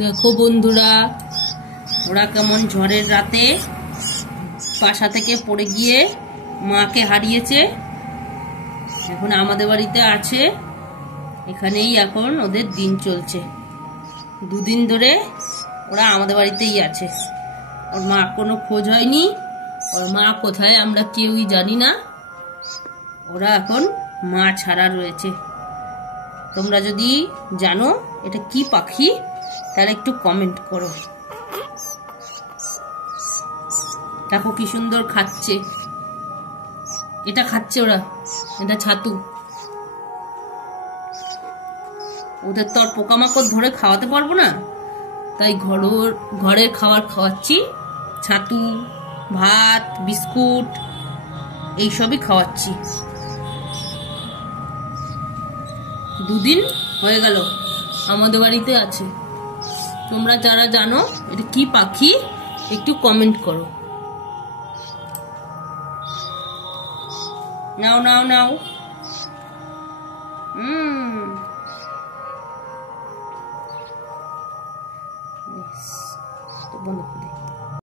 দেখো বন্ধুরা, ওরা কেমন ঝড়ের রাতে বাসা থেকে পড়ে গিয়ে মাকে হারিয়েছে। এখন আমাদের বাড়িতে আছে, এখানেই এখন ওদের দিন চলছে। দুদিন ধরে ওরা আমাদের বাড়িতেই আছে। ওর মা কোনো খোঁজ হয়নি, ওর মা কোথায় আমরা কেউই জানি না। ওরা এখন মা ছাড়া রয়েছে। তোমরা যদি জানো এটা কি পাখি তাহলে একটু কমেন্ট করো। দেখো কি সুন্দর খাচ্ছে, এটা খাচ্ছে ওরা, এটা ছাতু। ওদের তো আর পোকামাকড় ধরে খাওয়াতে পারবো না, তাই ঘরের খাবার খাওয়াচ্ছি। ছাতু, ভাত, বিস্কুট এইসবই খাওয়াচ্ছি। দুদিন হয়ে গেল আমাদের বাড়িতে আছে। তোমরা যারা জানো এটা কি পাখি একটু কমেন্ট করো। নাও নাও নাও। বন্ধ করে